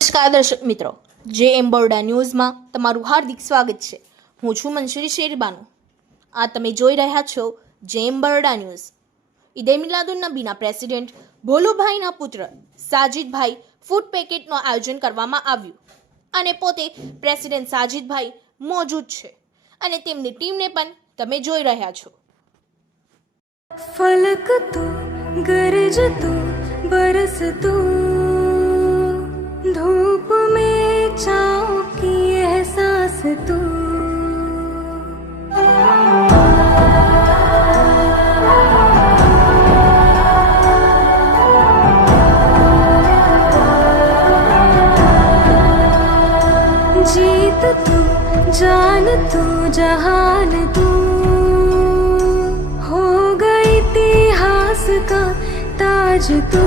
નમસ્કાર દર્શક મિત્રો, જે એમ બરોડા ન્યૂઝમાં તમારું હાર્દિક સ્વાગત છે। હું છું મંસૂરી શેરબાનુ। આ તમે જોઈ રહ્યા છો જે એમ બરોડા ન્યૂઝ। ઈદે મિલાદુન નબીના પ્રેસિડેન્ટ ભોલુભાઈના પુત્ર સાજિદભાઈ ફૂડ પેકેટનું આયોજન કરવામાં આવ્યું અને પોતે પ્રેસિડેન્ટ સાજિદભાઈ મોજૂદ છે અને તેમની ટીમને પણ તમે જોઈ રહ્યા છો। फलक तो गरज तो बरस तो धूप में छाँव की एहसास तो जीत तो जान तो जहान तो हो गई इतिहास का ताज तो